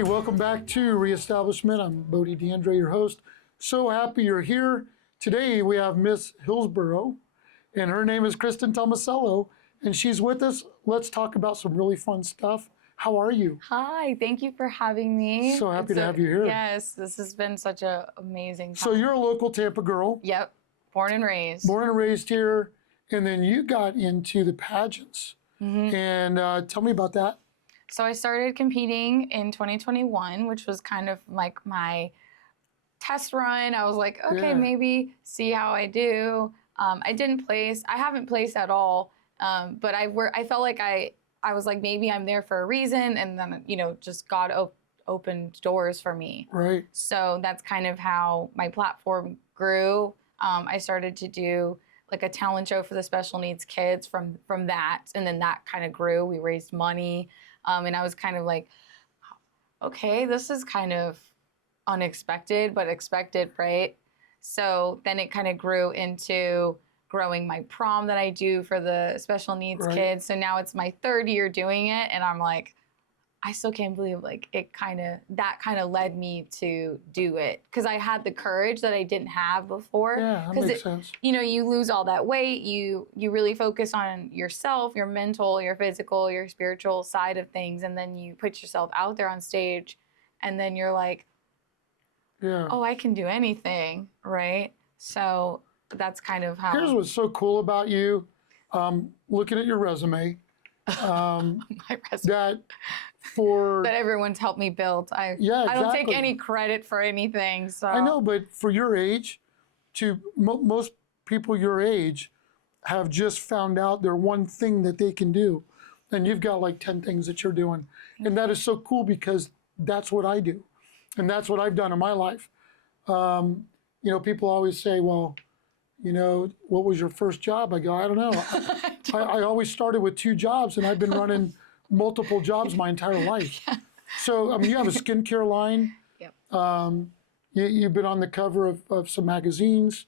Hey, welcome back to Reestablishment. I'm Bodie D'Andrea, your host. So happy you're here. Today we have Miss Hillsborough, and her name is Kristin Tomasello, and she's with us. Let's talk about some really fun stuff. How are you? Hi, thank you for having me. So happy to have you here. Yes, this has been such an amazing time. So you're a local Tampa girl. Yep, born and raised. Born and raised here, and then you got into the pageants. And tell me about that. So I started competing in 2021, which was kind of like my test run. I was like, okay, maybe see how I do. I didn't place. I haven't placed at all, but I felt like I was like, maybe I'm there for a reason, and then, you know, just God opened doors for me. Right. So that's kind of how my platform grew. I started to do like a talent show for the special needs kids from that, and then that kind of grew. We raised money, and I was kind of like, okay, this is kind of unexpected, but expected, right? So then it kind of grew into growing my prom that I do for the special needs kids. So now it's my third year doing it, and I'm like, I still can't believe like that kind of led me to do it, because I had the courage that I didn't have before. Yeah, that makes sense. You know, you lose all that weight, you really focus on yourself, your mental, your physical, your spiritual side of things, and then you put yourself out there on stage, and then you're like, oh, I can do anything, right? So that's kind of how. Here's what's so cool about you, looking at your resume. My resume. That everyone's helped me build. I don't take any credit for anything. So I know, but for your age, most people your age have just found out their one thing that they can do, and you've got like 10 things that you're doing, and that is so cool, because that's what I do, and that's what I've done in my life. You know, people always say, well, you know, what was your first job? I go, I don't know. I always started with 2 jobs, and I've been running multiple jobs my entire life. So, I mean, you have a skincare line. Yep. You've been on the cover of some magazines,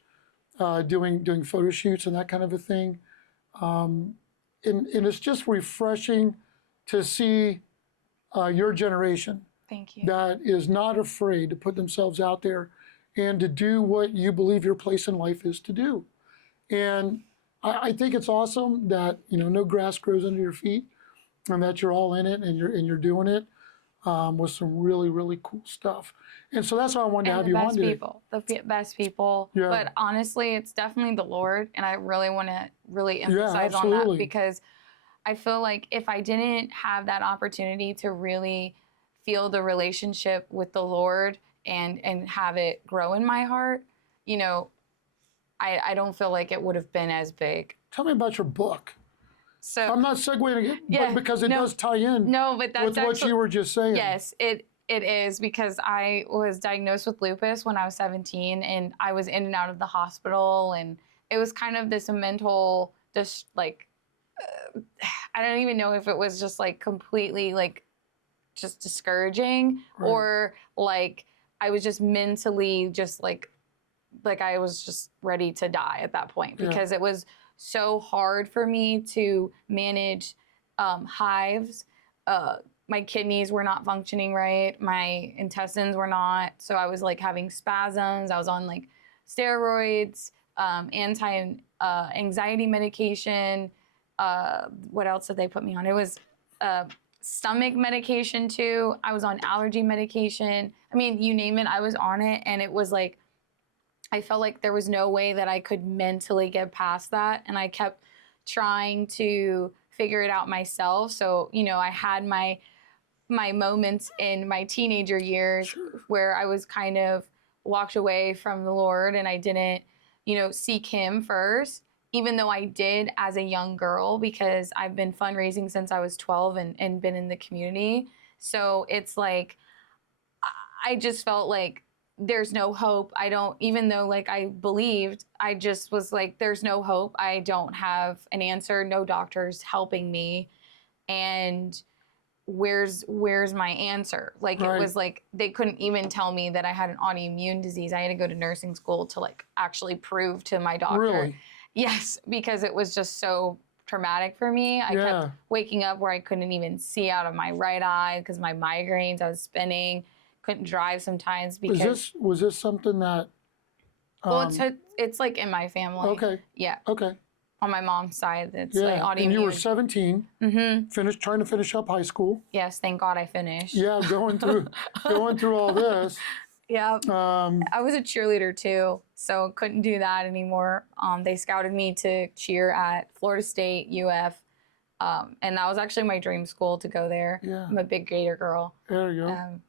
doing photo shoots and that kind of a thing. And it's just refreshing to see your generation. Thank you. That is not afraid to put themselves out there and to do what you believe your place in life is to do. And I think it's awesome that, you know, no grass grows under your feet, and that you're all in it, and you're doing it with some really, really cool stuff. And so that's why I wanted to have you on today. The best people. Yeah. But honestly, it's definitely the Lord, and I really want to emphasize on that, because I feel like if I didn't have that opportunity to really feel the relationship with the Lord and have it grow in my heart, you know, I don't feel like it would have been as big. Tell me about your book. So I'm not segueing it, but because it does tie in with what you were just saying. Yes, it is, because I was diagnosed with lupus when I was 17, and I was in and out of the hospital, and it was kind of this mental, just like, I don't even know if it was just like completely like just discouraging, or like I was just mentally just like I was just ready to die at that point, because it was so hard for me to manage hives. My kidneys were not functioning right. My intestines were not. So I was like having spasms. I was on like steroids, anti-anxiety medication. What else did they put me on? It was stomach medication too. I was on allergy medication. I mean, you name it, I was on it. And it was like, I felt like there was no way that I could mentally get past that. And I kept trying to figure it out myself. So, you know, I had my moments in my teenager years where I was kind of walked away from the Lord, and I didn't, you know, seek Him first, even though I did as a young girl, because I've been fundraising since I was 12 and been in the community. So it's like, I just felt like there's no hope. Even though like I believed, I just was like, there's no hope. I don't have an answer. No doctors helping me. And where's my answer? Like, it was like, they couldn't even tell me that I had an autoimmune disease. I had to go to nursing school to like actually prove to my doctor. Really? Yes, because it was just so traumatic for me. I Yeah. kept waking up where I couldn't even see out of my right eye because my migraines, I was spinning, couldn't drive sometimes because. Was this something that? Well, it's like in my family. Okay. Yeah. Okay. On my mom's side, it's Yeah. like autoimmune. And you were 17, trying to finish up high school. Yes, thank God I finished. Yeah, going through all this. Yeah. I was a cheerleader too, so couldn't do that anymore. They scouted me to cheer at Florida State, UF, and that was actually my dream school to go there. Yeah. I'm a big Gator girl. There you go.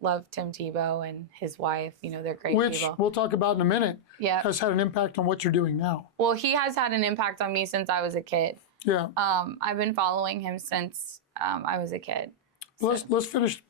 Love Tim Tebow and his wife. You know, they're great Which people. we'll talk about in a minute. Yeah. Has had an impact on what you're doing now. Well, he has had an impact on me since I was a kid. Yeah. I've been following him since I was a kid. Let's finish.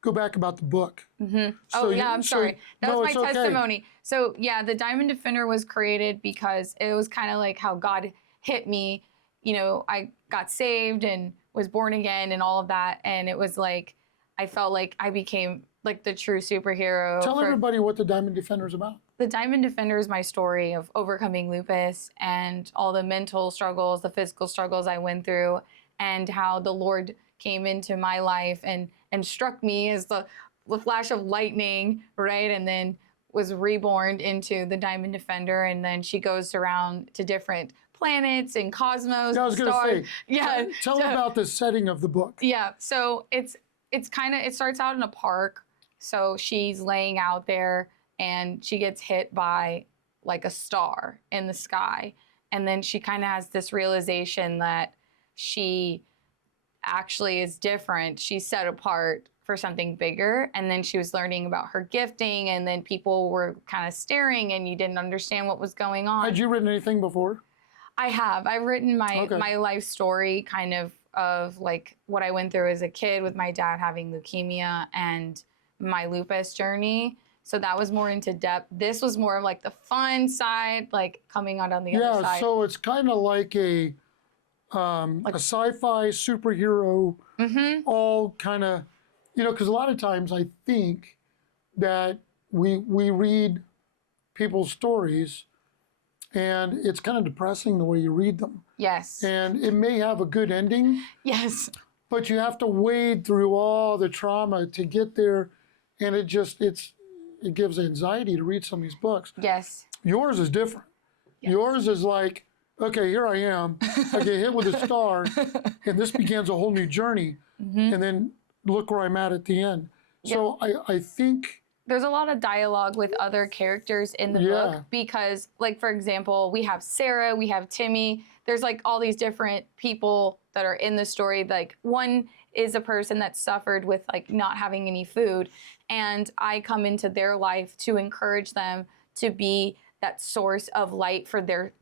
Go back about the book. So I'm sorry. That was my it's okay. testimony. So yeah, the Diamond Defender was created because it was kind of like how God hit me. You know, I got saved and was born again and all of that. And it was like, I felt like I became like the true superhero. Tell everybody what the Diamond Defender is about. The Diamond Defender is my story of overcoming lupus and all the mental struggles, the physical struggles I went through, and how the Lord came into my life and struck me as the flash of lightning, right? And then was reborn into the Diamond Defender, and then she goes around to different planets and cosmos. Yeah, I was going to say. Yeah. Tell about the setting of the book. Yeah. So it starts out in a park. So she's laying out there and she gets hit by like a star in the sky. And then she kind of has this realization that she actually is different. She's set apart for something bigger. And then she was learning about her gifting, and then people were kind of staring and you didn't understand what was going on. Had you written anything before? I have. I've written my life story kind of like what I went through as a kid with my dad having leukemia and my lupus journey. So that was more into depth. This was more of like the fun side, like coming out on the other side. Yeah, so it's kind of like a sci-fi superhero, all kind of, you know, because a lot of times I think that we read people's stories and it's kind of depressing the way you read them. Yes. And it may have a good ending. Yes. But you have to wade through all the trauma to get there, and it gives anxiety to read some of these books. Yes. Yours is different. Yes. Yours is like, okay, here I am. I get hit with a star, and this begins a whole new journey. And then look where I'm at the end. So I think there's a lot of dialogue with other characters in the book because, like, for example, we have Sarah, we have Timmy. There's like all these different people that are in the story. Like, one is a person that suffered with like not having any food, and I come into their life to encourage them to be that source of light for their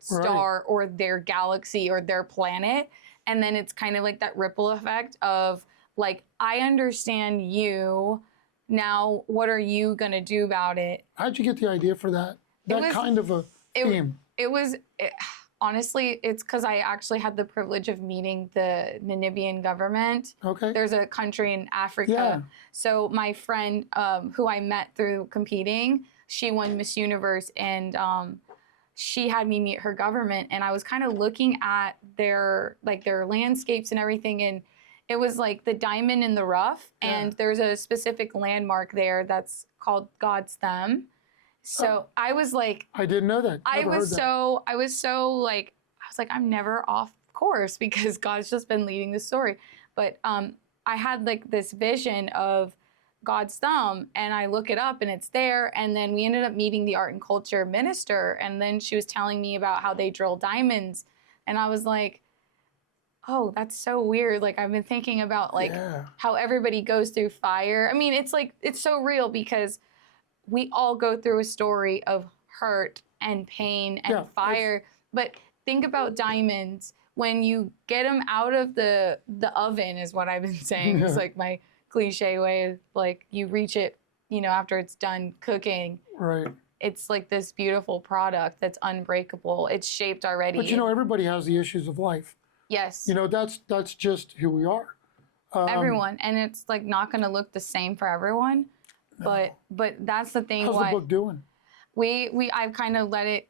star or their galaxy or their planet. And then it's kind of like that ripple effect of like, I understand you. Now, what are you going to do about it? How'd you get the idea for that? That kind of a theme. Honestly, it's because I actually had the privilege of meeting the Namibian government. Okay. There's a country in Africa. Yeah. So my friend, who I met through competing, she won Miss Universe, and she had me meet her government. And I was kind of looking at their landscapes and everything, and it was like the diamond in the rough. And there's a specific landmark there that's called God's Thumb. So I was like, I didn't know that. I was like, I'm never off course because God's just been leading the story. But I had like this vision of God's Thumb, and I look it up and it's there. And then we ended up meeting the art and culture minister. And then she was telling me about how they drill diamonds. And I was like, oh, that's so weird. Like, I've been thinking about like how everybody goes through fire. I mean, it's like, it's so real because we all go through a story of hurt and pain and fire. But think about diamonds. When you get them out of the oven is what I've been saying. It's like my cliche way of like, you reach it, you know, after it's done cooking. Right. It's like this beautiful product that's unbreakable. It's shaped already. But you know, everybody has the issues of life. Yes. You know, that's just who we are. Everyone. And it's like not going to look the same for everyone. No. But that's the thing. How's the book doing? I've kind of let it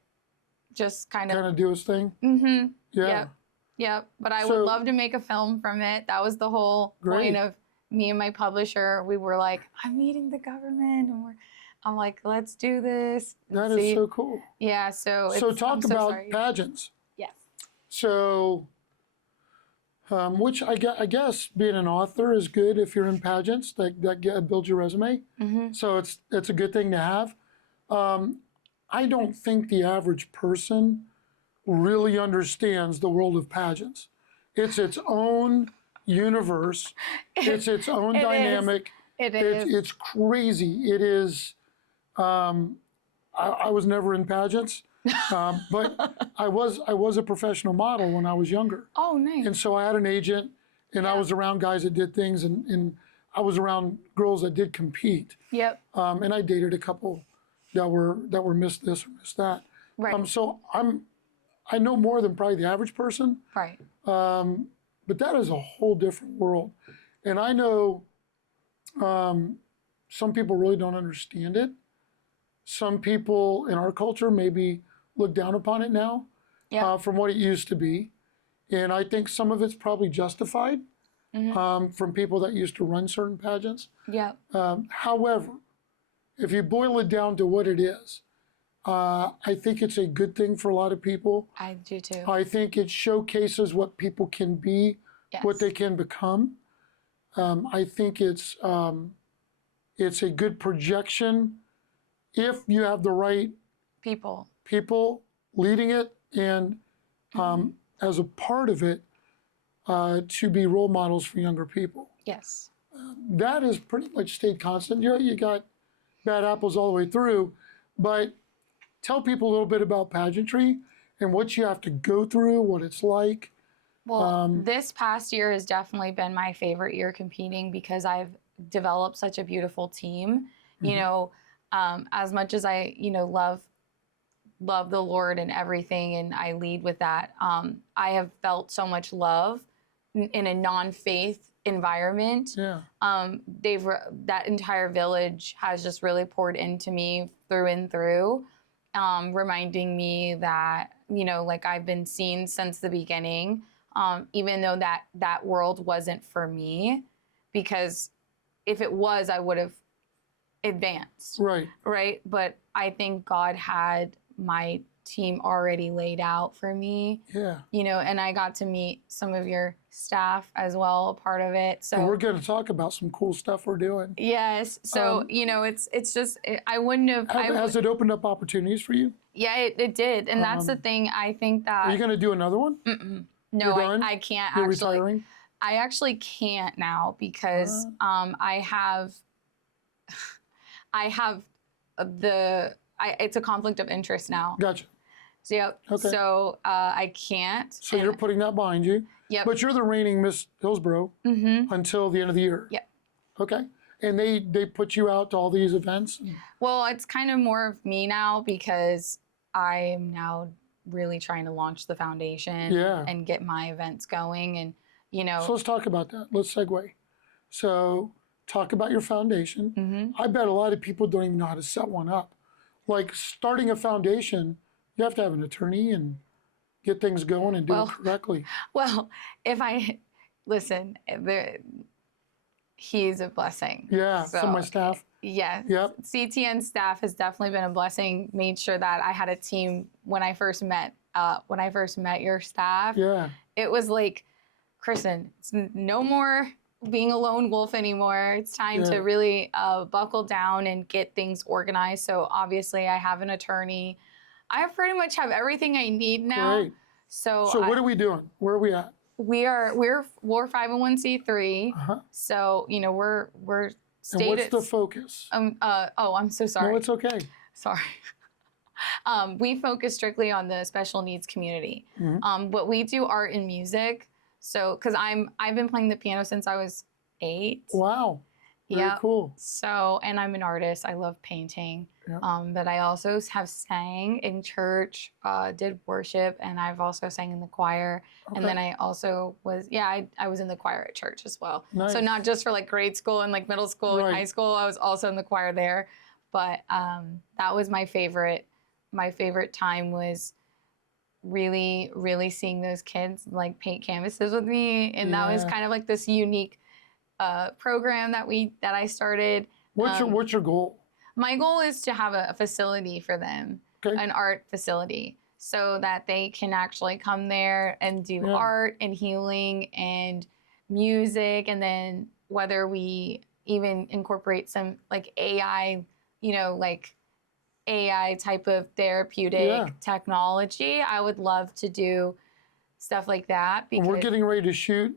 just kind of do its thing. Mm-hmm. Yeah. Yep. But I So- would love to make a film from it. That was the whole Great. point of me and my publisher. We were like, I'm meeting the government, and I'm like, let's do this. and That is so cool. Yeah. So. So I'm talk so about sorry. pageants. Yes. So, which I guess being an author is good if you're in pageants. That builds your resume. Mm-hmm. So it's a good thing to have. I don't think the average person really understands the world of pageants. It's its own universe. It's its own It is. dynamic. It is. It's crazy. It is. I was never in pageants, but I was a professional model when I was younger, Oh, nice. and so I had an agent, and I Yeah. was around guys that did things, and I was around girls that did compete, Yep. and I dated a couple that were Miss this or Miss that. Right. So I know more than probably the average person, Right. but that is a whole different world, and I know some people really don't understand it. Some people in our culture maybe look down upon it now Yeah. from what it used to be. And I think some of it's probably justified from people that used to run certain pageants. Yep. However, if you boil it down to what it is, I think it's a good thing for a lot of people. I do too. I think it showcases what people can be, Yes. what they can become. I think it's a good projection if you have the right People. people leading it and as a part of it to be role models for younger people. Yes. That has pretty much stayed constant. You got bad apples all the way through, but tell people a little bit about pageantry and what you have to go through, what it's like. Well, this past year has definitely been my favorite year competing because I've developed such a beautiful team. You know, as much as I, love the Lord and everything, and I lead with that, I have felt so much love in a non-faith environment. Yeah. That entire village has just really poured into me through and through, reminding me that, like I've been seen since the beginning, even though that world wasn't for me, because if it was, I would have advanced. Right. Right. But I think God had my team already laid out for me, Yeah. and I got to meet some of your staff as well, a part of it. So And we're going to talk about some cool stuff we're doing. yes. So, it's just, I wouldn't have, Has it opened up opportunities for you? yeah, it did. And that's the thing. I think Are you that, going to do another one? no, You're done? I can't You're actually. retiring? I actually can't now because I have it's a conflict of interest now. Gotcha. So, yep. Okay. So I can't. So you're putting that behind you. Yep. But you're the reigning Miss Hillsborough until the end of the year. Yep. Okay. And they put you out to all these events? Well, it's kind of more of me now because I am now really trying to launch the foundation and get my events going. And, So let's talk about that. Let's segue. So talk about your foundation. I bet a lot of people don't even know how to set one up. Like starting a foundation, you have to have an attorney and get things going and do it correctly. well, if I listen, he's a blessing. Yeah, So, some of my staff. Yes. Yep. CTN staff has definitely been a blessing. Made sure that I had a team when I first met your staff. Yeah. It was like, Kristin, it's no more being a lone wolf anymore. It's time to really buckle down and get things organized. So obviously I have an attorney. I pretty much have everything I need now. Great. So what are we doing? Where are we at? we're 501c3. So we're And stated. what's the focus? I'm so sorry. No, it's okay. Sorry. We focus strictly on the special needs community. But we do art and music. So, because I've been playing the piano since I was 8. Wow. Very cool. So, and I'm an artist. I love painting. But I also have sang in church, did worship, and I've also sang in the choir. Okay. And then I also was, I was in the choir at church as well. Nice. So not just for like grade school and like middle school and high school, I was also in the choir there. But that was my favorite. My favorite time was really, really seeing those kids like paint canvases with me, and that was kind of like this unique program that I started. What's your goal? My goal is to have a facility for them, an art facility, so that they can actually come there and do art and healing and music, and then whether we even incorporate some like AI, like AI type of therapeutic technology. I would love to do stuff like that. Because we're getting ready to shoot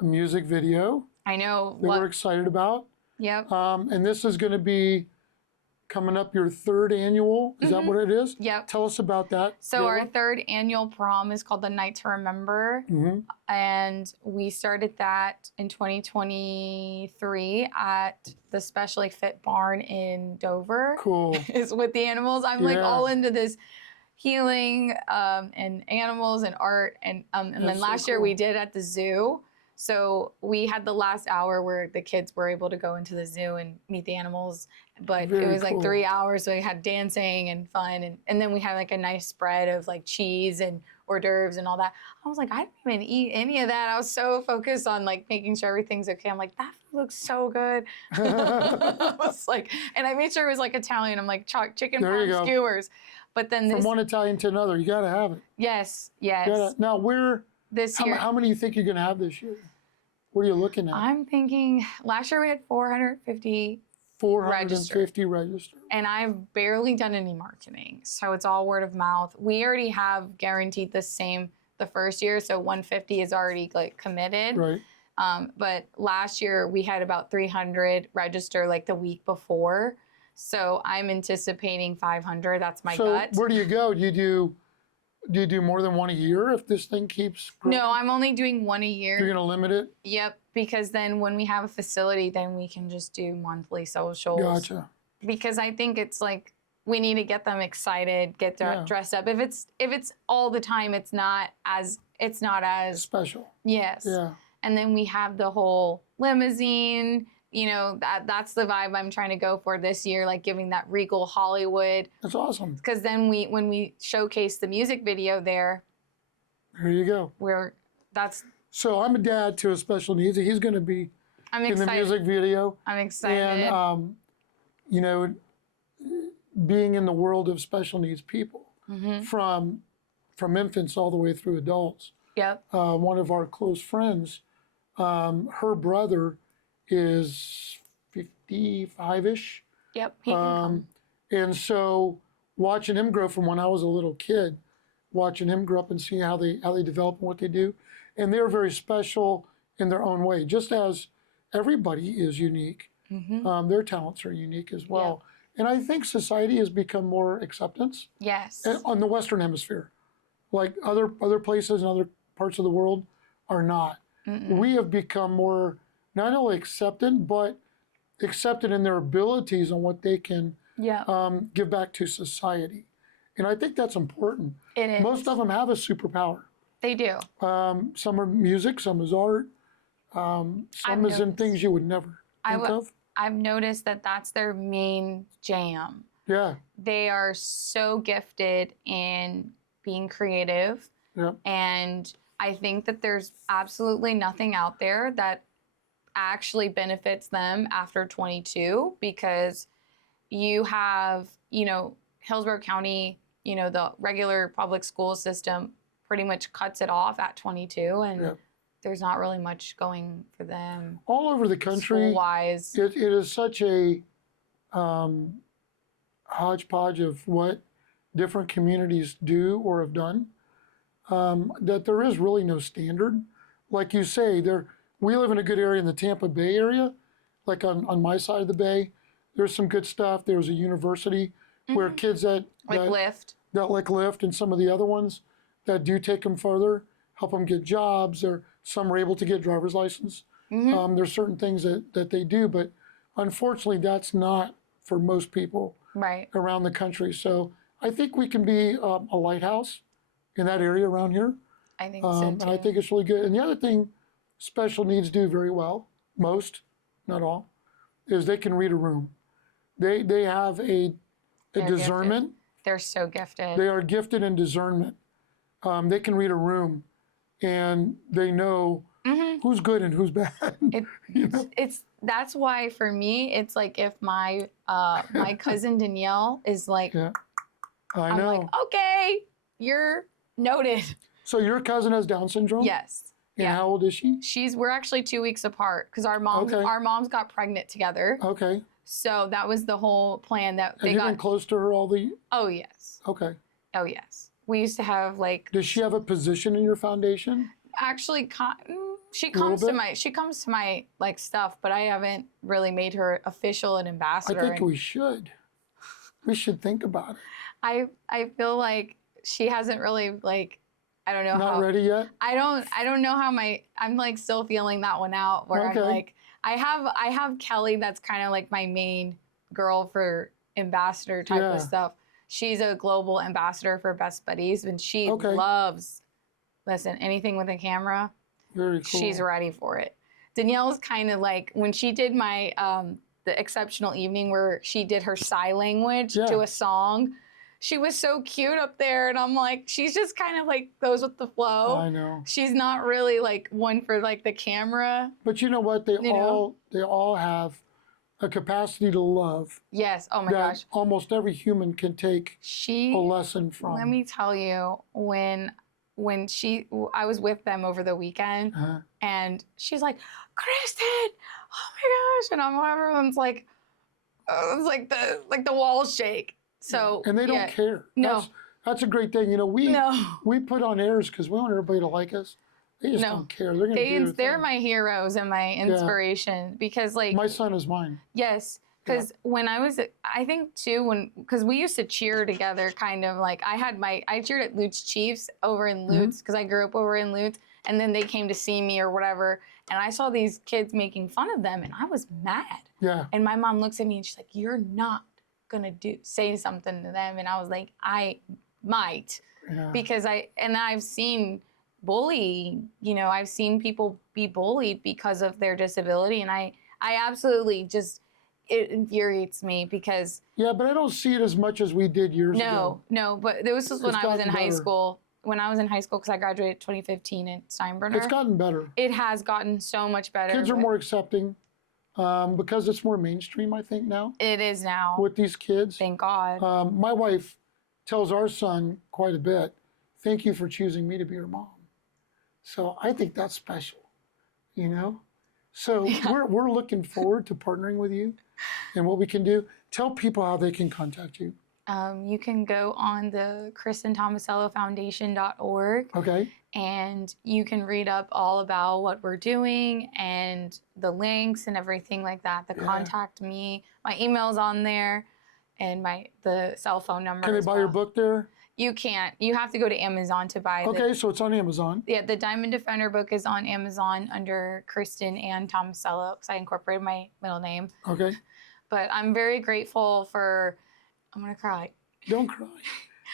a music video. I know that we're excited about. Yep. And this is going to be coming up your 3rd annual. Is that what it is? Yep. Tell us about that. So our 3rd annual prom is called the Night to Remember. And we started that in 2023 at the Specially Fit Barn in Dover. Cool. Is with the animals. I'm like all into this healing and animals and art. And then last year we did at the zoo. So we had the last hour where the kids were able to go into the zoo and meet the animals, but it was like 3 hours. So we had dancing and fun. And then we had like a nice spread of like cheese and hors d'oeuvres and all that. I was like, I didn't even eat any of that. I was so focused on like making sure everything's okay. I'm like, that food looks so good. I was like, and I made sure it was like Italian. I'm like, chicken parm skewers. But then from one Italian to another, you got to have it. Yes, yes. Now this year. How many do you think you're going to have this year? What are you looking at? I'm thinking last year we had 450 registered. And I've barely done any marketing. So it's all word of mouth. We already have guaranteed the same the first year. So 150 is already like committed. Right. But last year we had about 300 register like the week before. So I'm anticipating 500. That's my gut. So where do you go? Do you do more than one a year if this thing keeps growing? No, I'm only doing one a year. You're going to limit it? Yep, because then when we have a facility, then we can just do monthly socials. Gotcha. Because I think it's like we need to get them excited, get dressed up. If it's all the time, it's not as special. Yes. Yeah. And then we have the whole limousine. That's the vibe I'm trying to go for this year, like giving that regal Hollywood. That's awesome. Because then when we showcase the music video there you go. So I'm a dad to a special needs. He's going to be in the music video. I'm excited. And, being in the world of special needs people, from infants all the way through adults. Yep. One of our close friends, her brother is 55-ish. Yep, he can come. And so watching him grow from when I was a little kid, watching him grow up and seeing how they develop and what they do. And they're very special in their own way, just as everybody is unique. Their talents are unique as well. Yep. And I think society has become more acceptance. Yes. On the Western Hemisphere. Like other places and other parts of the world are not. We have become more not only accepted, but accepted in their abilities and what they can give back to society. And I think that's important. It is. Most of them have a superpower. They do. Some are music, some is art, some is in things you would never think of. I've noticed that that's their main jam. Yeah. They are so gifted in being creative. Yeah. And I think that there's absolutely nothing out there that actually benefits them after 22, because you have, Hillsborough County, the regular public school system pretty much cuts it off at 22, and there's not really much going for them. All over the country, school-wise. It is such a hodgepodge of what different communities do or have done, that there is really no standard. Like you say, we live in a good area in the Tampa Bay area, like on my side of the bay. There's some good stuff. There's a university where kids that like Lyft and some of the other ones that do take them further, help them get jobs, or some are able to get driver's license. There's certain things that they do, but unfortunately that's not for most people around the country. So I think we can be a lighthouse in that area around here. I think so too. And I think it's really good. And the other thing special needs do very well, most, not all, is they can read a room. They have a discernment. Gifted. They're so gifted. They are gifted in discernment. they can read a room and they know who's good and who's bad. You know? That's why for me, it's like if my my cousin Danielle is like, Yeah, I I'm know. like, okay, you're noted. So your cousin has Down syndrome? Yes. And Yeah. how old is she? We're actually 2 weeks apart because our moms got pregnant together. Okay. So that was the whole plan that Have they you got. been close to her all the? Oh yes. Okay. Oh yes. We used to have like. Does she have a position in your foundation? Actually, she little comes to bit? my like stuff, but I haven't really made her official and I ambassador. think we should. We should think about it. I feel like she hasn't really like. I don't know Not how. ready yet? I don't know how I'm like still feeling that one out where Okay. I'm like I have Kelly that's kind of like my main girl for ambassador type Yeah. of stuff. She's a global ambassador for Best Buddies and she Okay. loves anything with a camera. Very cool. She's ready for it. Danielle's kind of like when she did my the exceptional evening where she did her sign language to a song. She was so cute up there, and I'm like, she's just kind of like goes with the flow. I know. She's not really like one for like the camera. But you know what? They all have a capacity to love Yes. Oh my that gosh. almost every human can take She. a lesson from. Let me tell you, when I was with them over the weekend, and she's like, Kristin, oh my gosh, and everyone's like, it's like the walls shake. So and they don't care. No. That's a great thing. You know, we put on airs because we want everybody to like us. They just don't care. They're gonna do their they're thing. my heroes and my inspiration because like My son is mine. yes, because when I was I think too because we used to cheer together kind of like I cheered at Lutz Chiefs over in Lutz because I grew up over in Lutz and then they came to see me or whatever and I saw these kids making fun of them and I was mad. Yeah. And my mom looks at me and she's like, you're not gonna say something to them and I was like I might because I've seen bullying, I've seen people be bullied because of their disability and I absolutely just it infuriates me because but I don't see it as much as we did years ago. No, but this was when I was in high better. school. When I was in high school, because I graduated 2015 in Steinbrenner. It's gotten better. It has gotten so much better. Kids are more accepting because it's more mainstream, I think, now. It is now. With these kids. Thank God. My wife tells our son quite a bit, thank you for choosing me to be your mom. So I think that's special, So we're looking forward to partnering with you and what we can do. Tell people how they can contact you. You can go on the KristinTomaselloFoundation.org. Okay. And you can read up all about what we're doing and the links and everything like that. Contact me. My email's on there and the cell phone number. Can they buy your book there? You can't. You have to go to Amazon to buy it. Okay, so it's on Amazon. Yeah, the Diamond Defender book is on Amazon under Kristin and Tomasello because I incorporated my middle name. Okay. But I'm very grateful for, I'm going to cry. Don't cry.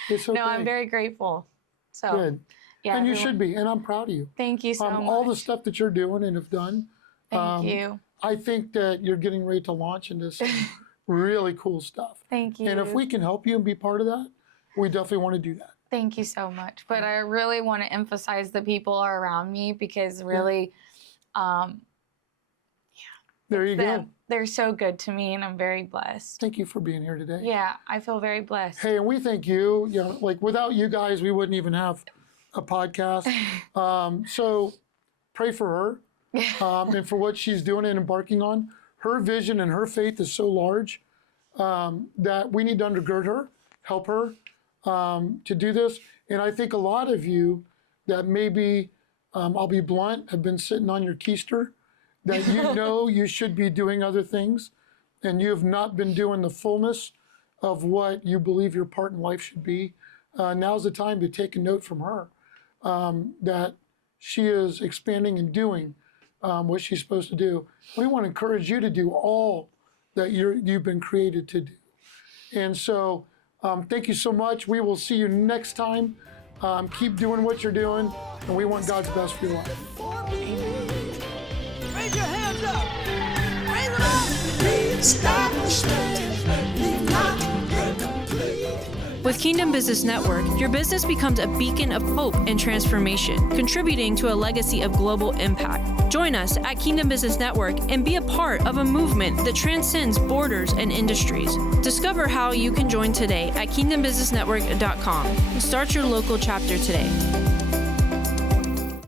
It's okay. No, I'm very grateful. So, good. Yeah, and you should be, and I'm proud of you. Thank you so much. All the stuff that you're doing and have done. Thank you. I think that you're getting ready to launch into some really cool stuff. Thank you. And if we can help you and be part of that, we definitely want to do that. Thank you so much. But I really want to emphasize the people around me because really, there you go. They're so good to me and I'm very blessed. Thank you for being here today. Yeah, I feel very blessed. Hey, and we thank you. Like without you guys, we wouldn't even have a podcast. So pray for her and for what she's doing and embarking on. Her vision and her faith is so large that we need to undergird her, help her to do this. And I think a lot of you that maybe, I'll be blunt, have been sitting on your keister, that you should be doing other things, and you have not been doing the fullness of what you believe your part in life should be. Now's the time to take a note from her, that she is expanding and doing what she's supposed to do. We want to encourage you to do all that you've been created to do. And so thank you so much. We will see you next time. Keep doing what you're doing, and we want God's best for your life. Raise your hands up. Raise them up. Establishment. With Kingdom Business Network, your business becomes a beacon of hope and transformation, contributing to a legacy of global impact. Join us at Kingdom Business Network and be a part of a movement that transcends borders and industries. Discover how you can join today at kingdombusinessnetwork.com. Start your local chapter today.